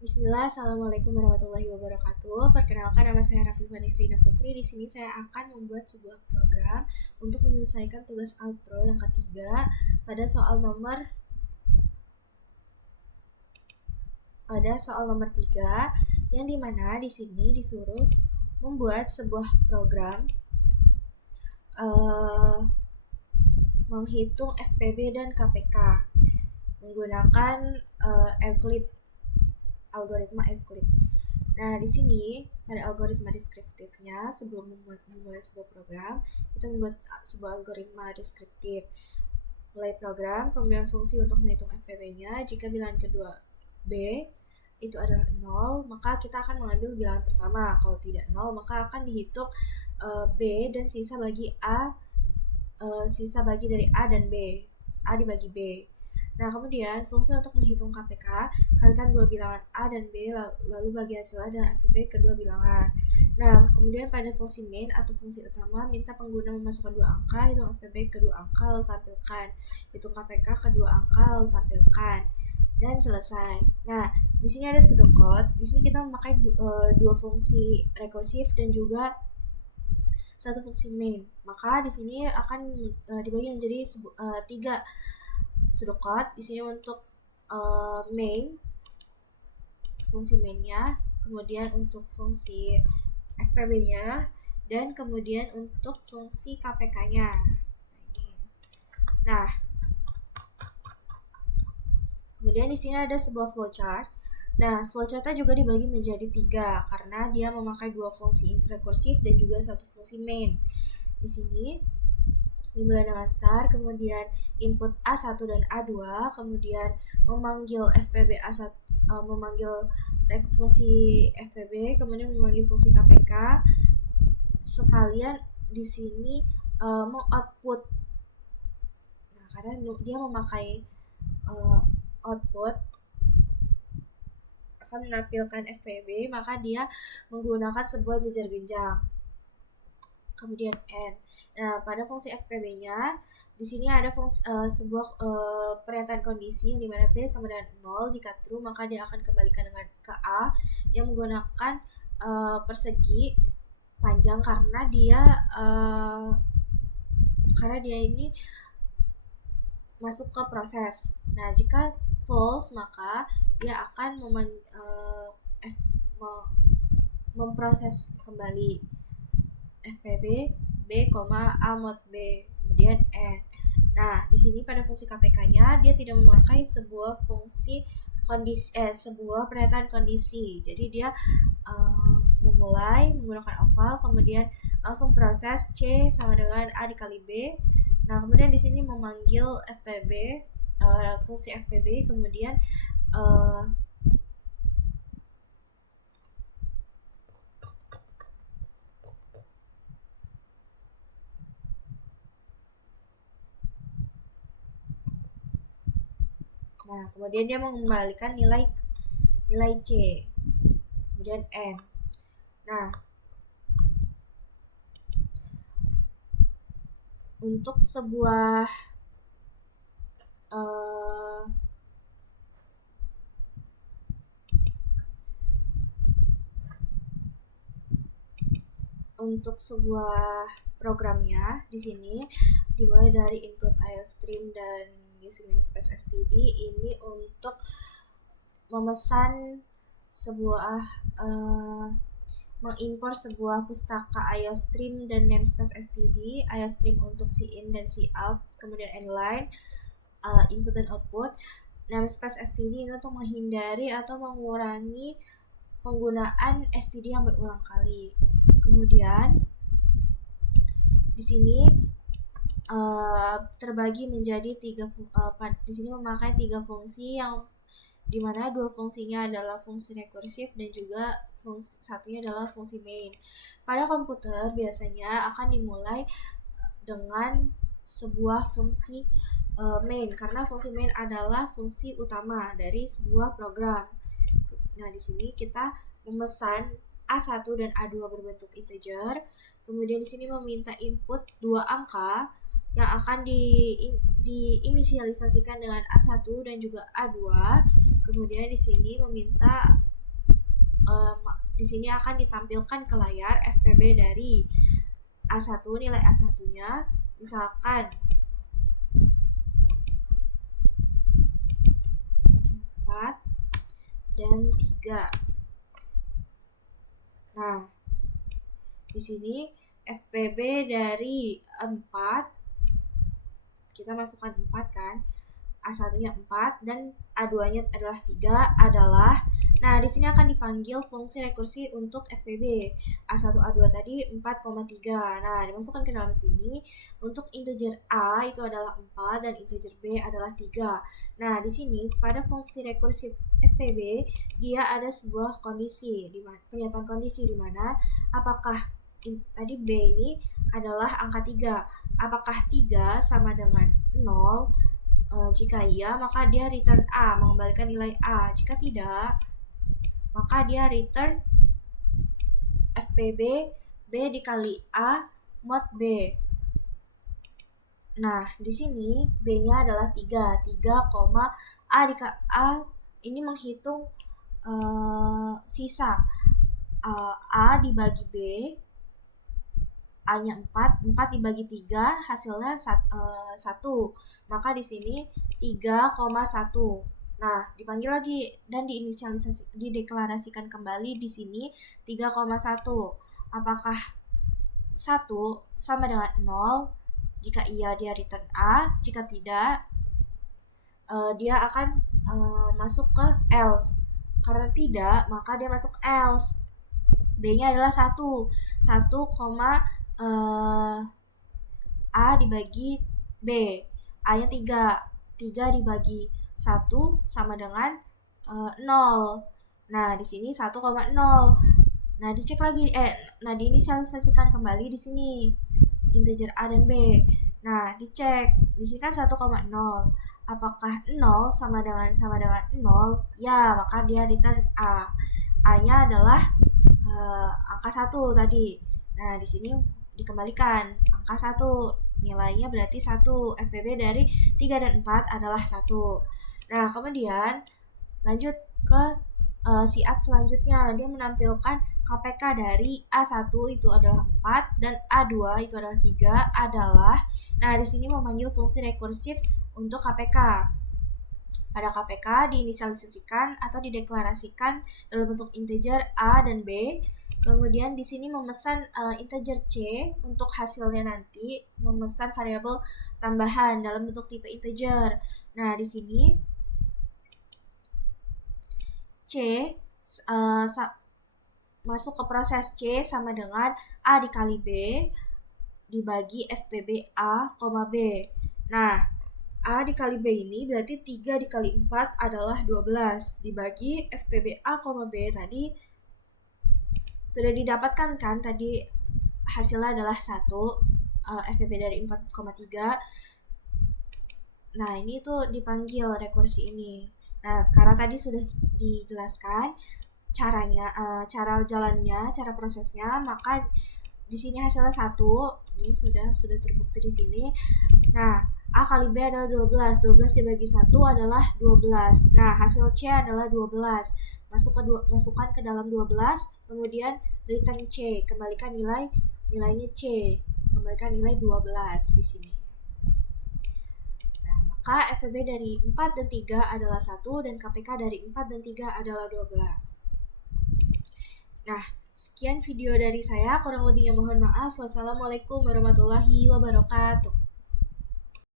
Bismillah, Assalamualaikum warahmatullahi wabarakatuh. Perkenalkan, nama saya Rafifah Nisrina Putri. Di sini saya akan membuat sebuah program untuk menyelesaikan tugas Alpro yang ketiga pada soal nomor 3, yang dimana di sini disuruh membuat sebuah program menghitung FPB dan KPK menggunakan algoritma Euclid. Nah, di sini pada algoritma deskriptifnya, sebelum memulai sebuah program, kita membuat sebuah algoritma deskriptif. Mulai program, kemudian fungsi untuk menghitung FPB-nya. Jika bilangan kedua B itu adalah 0, maka kita akan mengambil bilangan pertama. Kalau tidak 0, maka akan dihitung B dan sisa bagi dari A dan B. A dibagi B. Nah, kemudian fungsi untuk menghitung KPK, kalikan dua bilangan A dan B, lalu bagi hasilnya dengan FPB kedua bilangan. Nah, kemudian pada fungsi main atau fungsi utama, minta pengguna memasukkan dua angka, hitung FPB kedua angka, lalu tampilkan. Hitung KPK kedua angka, lalu tampilkan. Dan selesai. Nah, di sini ada pseudocode. Di sini kita memakai dua fungsi rekursif dan juga satu fungsi main. Maka di sini akan dibagi menjadi 3 pseudocode. Di sini untuk main, fungsi mainnya, kemudian untuk fungsi FPB-nya, dan kemudian untuk fungsi KPK-nya. Nah, kemudian di sini ada sebuah flowchart. Nah, flowchartnya juga dibagi menjadi 3 karena dia memakai dua fungsi rekursif dan juga satu fungsi main. Di sini dimulai dengan start, kemudian input A1 dan A2, kemudian memanggil FPB A1, memanggil fungsi FPB, kemudian memanggil fungsi KPK, sekalian di sini mengoutput. Nah, karena dia memakai output akan menampilkan FPB, maka dia menggunakan sebuah jejer genjang. Kemudian N. Nah, pada fungsi FPB-nya, di sini ada sebuah pernyataan kondisi yang dimana B sama dengan 0. Jika true, maka dia akan kembalikan dengan ke A yang menggunakan persegi panjang karena dia ini masuk ke proses. Nah, jika false, maka dia akan memproses kembali FPB B, A mod B, kemudian N. Nah, di sini pada fungsi KPK-nya dia tidak memakai sebuah fungsi sebuah pernyataan kondisi. Jadi dia memulai menggunakan oval, kemudian langsung proses C sama dengan A dikali B. Nah, kemudian di sini memanggil FPB, fungsi FPB, kemudian kemudian dia mengembalikan nilai C, kemudian N. Nah, untuk sebuah programnya di sini dimulai dari input IOStream dan using namespace std ini untuk memesan sebuah mengimpor sebuah pustaka IOStream dan namespace std. IOStream untuk in dan out, kemudian inline, input dan output. Namespace std ini untuk menghindari atau mengurangi penggunaan std yang berulang kali. Kemudian di sini terbagi menjadi di sini memakai 3 fungsi yang dimana 2 fungsinya adalah fungsi rekursif dan juga satunya adalah fungsi main. Pada komputer biasanya akan dimulai dengan sebuah fungsi main karena fungsi main adalah fungsi utama dari sebuah program. Nah, di sini kita memesan A1 dan A2 berbentuk integer. Kemudian di sini meminta input 2 angka yang akan diinisialisasikan dengan A1 dan juga A2. Kemudian di sini meminta di sini akan ditampilkan ke layar FPB dari A1, nilai A1-nya misalkan 4 dan 3. Nah, di sini FPB dari 4, kita masukkan 4 kan, A1-nya 4 dan A2-nya adalah 3 adalah, nah di sini akan dipanggil fungsi rekursi untuk FPB. A1 A2 tadi 4,3. Nah, dimasukkan ke dalam sini. Untuk integer A itu adalah 4 dan integer B adalah 3. Nah, di sini pada fungsi rekursi FPB dia ada sebuah kondisi, pernyataan kondisi di mana apakah tadi B ini adalah angka 3. Apakah 3 sama dengan 0? Jika iya, maka dia return A, mengembalikan nilai A. Jika tidak, maka dia return FPB B dikali A mod B. Nah, di sini B-nya adalah 3. 3, A dikali A ini menghitung sisa A dibagi B, A-nya 4 dibagi 3, hasilnya 1. Maka di sini 3,1. Nah, dipanggil lagi dan dideklarasikan kembali di sini 3,1. Apakah 1 sama dengan 0? Jika iya, dia return A. Jika tidak, dia akan masuk ke else. Karena tidak, maka dia masuk else. B-nya adalah 1. 1, A dibagi B. A-nya 3. 3 dibagi 1 sama dengan 0. Nah, di sini 1,0. Nah, dicek lagi diinisialisasikan kembali di sini integer A dan B. Nah, dicek. Di sini kan 1,0. Apakah 0 sama dengan 0? Ya, maka dia return A. A-nya adalah angka 1 tadi. Nah, di sini dikembalikan angka 1. Nilainya berarti 1. FPB dari 3 dan 4 adalah 1. Nah, kemudian lanjut ke siat selanjutnya. Dia menampilkan KPK dari A1 itu adalah 4 dan A2 itu adalah 3 adalah, nah di sini memanggil fungsi rekursif untuk KPK. Pada KPK diinisialisasikan atau dideklarasikan dalam bentuk integer A dan B. Kemudian di sini memesan integer C untuk hasilnya nanti, memesan variabel tambahan dalam bentuk tipe integer. Nah, di sini C masuk ke proses C sama dengan A dikali B dibagi FPB A, B. Nah, A dikali B ini berarti 3 dikali 4 adalah 12 dibagi FPB A, B tadi sudah didapatkan kan, tadi hasilnya adalah 1, FPB dari 4,3. Nah, ini tuh dipanggil rekursi ini. Nah, karena tadi sudah dijelaskan caranya, cara jalannya, cara prosesnya, maka di sini hasilnya 1. Ini sudah terbukti di sini. Nah, A kali B adalah 12. 12 dibagi 1 adalah 12. Nah, hasil C adalah 12. Masukkan ke dalam 12, kemudian return C, kembalikan nilainya C, kembalikan nilai 12 di sini. Nah, maka FPB dari 4 dan 3 adalah 1 dan KPK dari 4 dan 3 adalah 12. Nah, sekian video dari saya, kurang lebihnya mohon maaf. Wassalamualaikum warahmatullahi wabarakatuh.